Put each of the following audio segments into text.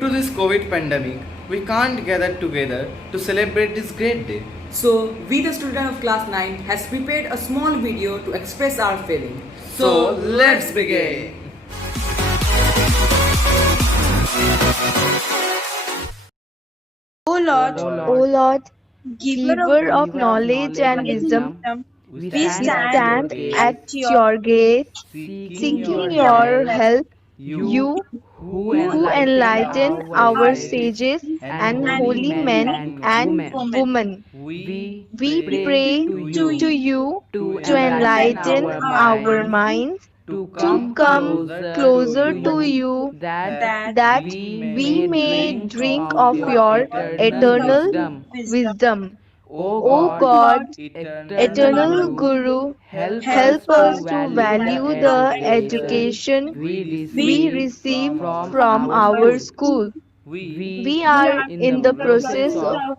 To this COVID pandemic, we can't gather together to celebrate this great day. So, we the student of class 9 has prepared a small video to express our feeling. So let's begin. O Lord, giver of knowledge and wisdom, we stand at your gate, seeking your help. You who enlighten our sages and holy men and women. We pray to you to enlighten our minds, to come closer to you, that we may drink of your eternal wisdom. O God, eternal Guru, help us to value the education we receive from our school. We are in the process of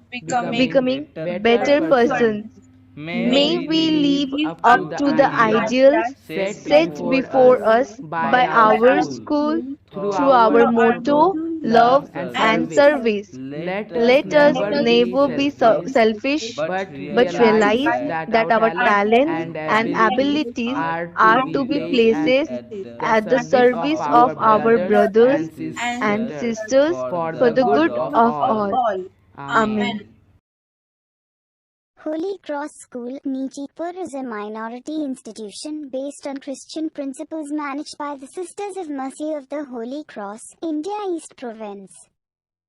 becoming better persons. May we live up to the ideals set before us by our school through our motto, love and service. Let us never be selfish, but realize that our talents and abilities are to be placed at the service of our brothers and sisters for the good of all. Amen. Holy Cross School, Nijipur is a minority institution based on Christian principles managed by the Sisters of Mercy of the Holy Cross, India East Province.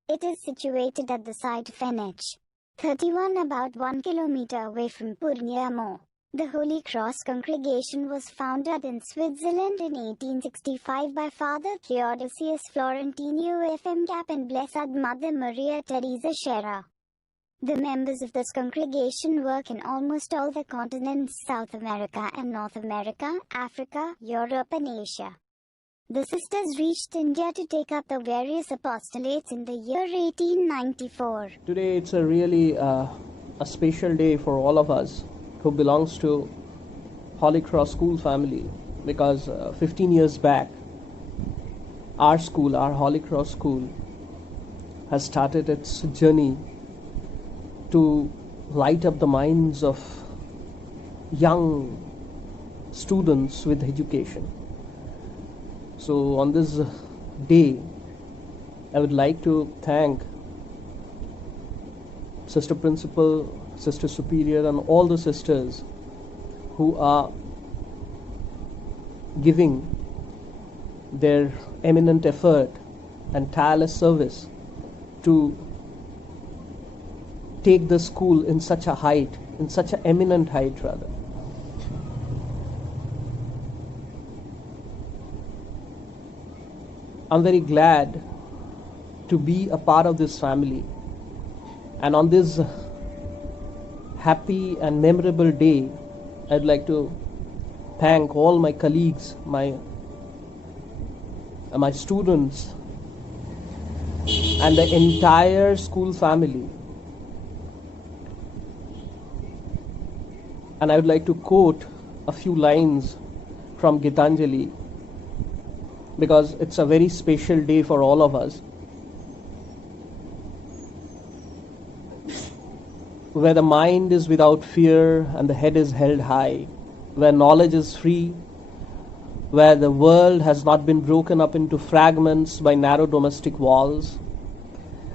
It is situated at the site of NH 31 about 1 kilometer away from Purnia Mo. The Holy Cross congregation was founded in Switzerland in 1865 by Father Theodosius Florentino FM Cap and Blessed Mother Maria Teresa Scherer. The members of this congregation work in almost all the continents: South America and North America, Africa, Europe and Asia. The sisters reached India to take up the various apostolates in the year 1894. Today it's a really a special day for all of us who belongs to Holy Cross School family, because 15 years back our school, our Holy Cross School, has started its journey to light up the minds of young students with education. So on this day, I would like to thank Sister Principal, Sister Superior and all the sisters who are giving their eminent effort and tireless service to take the school in such a height, in such an eminent height rather. I'm very glad to be a part of this family, and on this happy and memorable day, I'd like to thank all my colleagues, my students and the entire school family. And I would like to quote a few lines from Gitanjali, because it's a very special day for all of us. Where the mind is without fear and the head is held high, where knowledge is free, where the world has not been broken up into fragments by narrow domestic walls,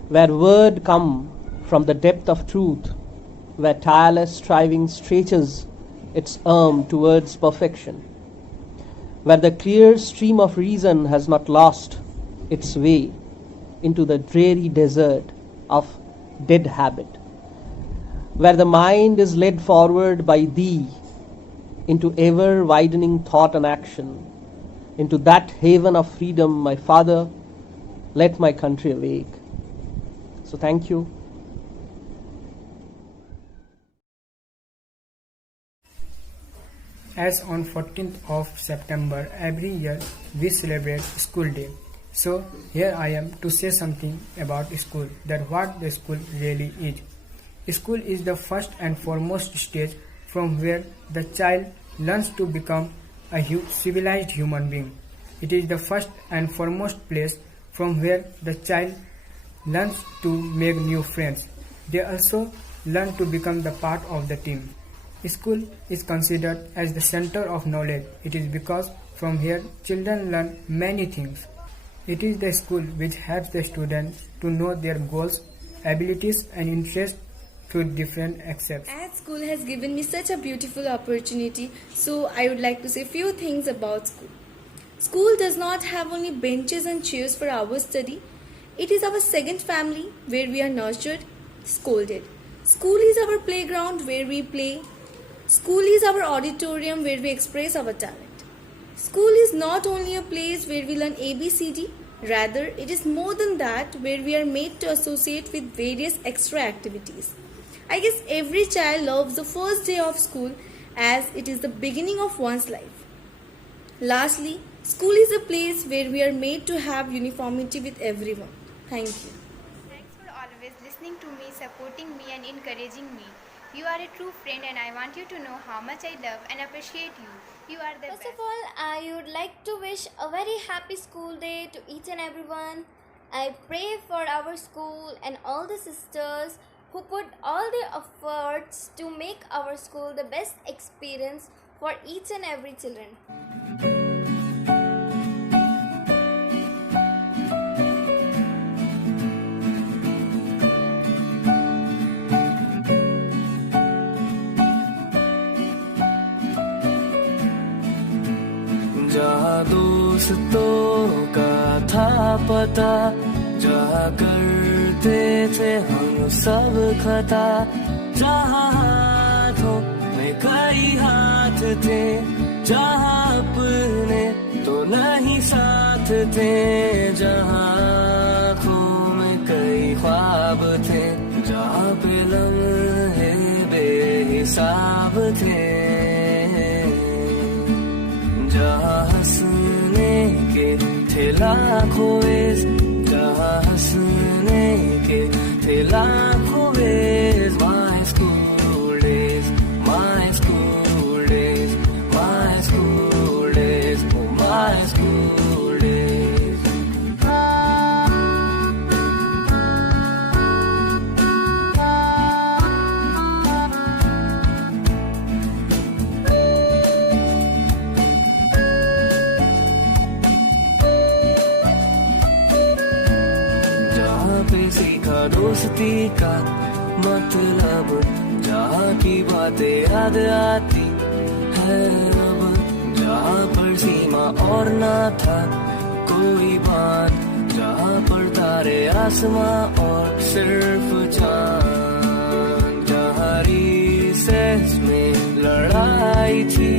where word come from the depth of truth, where tireless striving stretches its arm towards perfection, where the clear stream of reason has not lost its way into the dreary desert of dead habit, where the mind is led forward by thee into ever widening thought and action, into that haven of freedom, my Father, let my country awake. So thank you. As on 14th of September every year we celebrate School Day. So here I am to say something about school, that what the school really is. School is the first and foremost stage from where the child learns to become a civilized human being. It is the first and foremost place from where the child learns to make new friends. They also learn to become the part of the team. School is considered as the center of knowledge. It is because from here children learn many things. It is the school which helps the students to know their goals, abilities and interests through different aspects. As school has given me such a beautiful opportunity, so I would like to say few things about school. School does not have only benches and chairs for our study. It is our second family where we are nurtured, scolded. School is our playground where we play. School is our auditorium where we express our talent. School is not only a place where we learn ABCD, rather it is more than that, where we are made to associate with various extra activities. I guess every child loves the first day of school as it is the beginning of one's life. Lastly, school is a place where we are made to have uniformity with everyone. Thank you. Thanks for always listening to me, supporting me and encouraging me. You are a true friend and I want you to know how much I love and appreciate you. You are the First best. of all, I would like to wish a very happy school day to each and everyone. I pray for our school and all the sisters who put all their efforts to make our school the best experience for each and every children. जहाँ दोस्तों का था पता, जहाँ करते थे हम सब खता, जहाँ हाथों में कई हाथ थे, जहाँ अपने तो नहीं साथ थे, जहाँ आँखों में कई ख्वाब थे, जहाँ पे लम्हे बेहिसाब थे, जहाँ हंसने के थे लाखों वेज़, जहाँ हंसने के थे लाखों ways. My school days, my school days, my school days, oh my school days. सीखा दोस्ती का मतलब, जहाँ की बातें याद आती है अब, जहाँ पर सीमा और ना था कोई बात, जहाँ पर तारे आसमां और सिर्फ चांद, जहाँ रिसेस में लड़ाई थी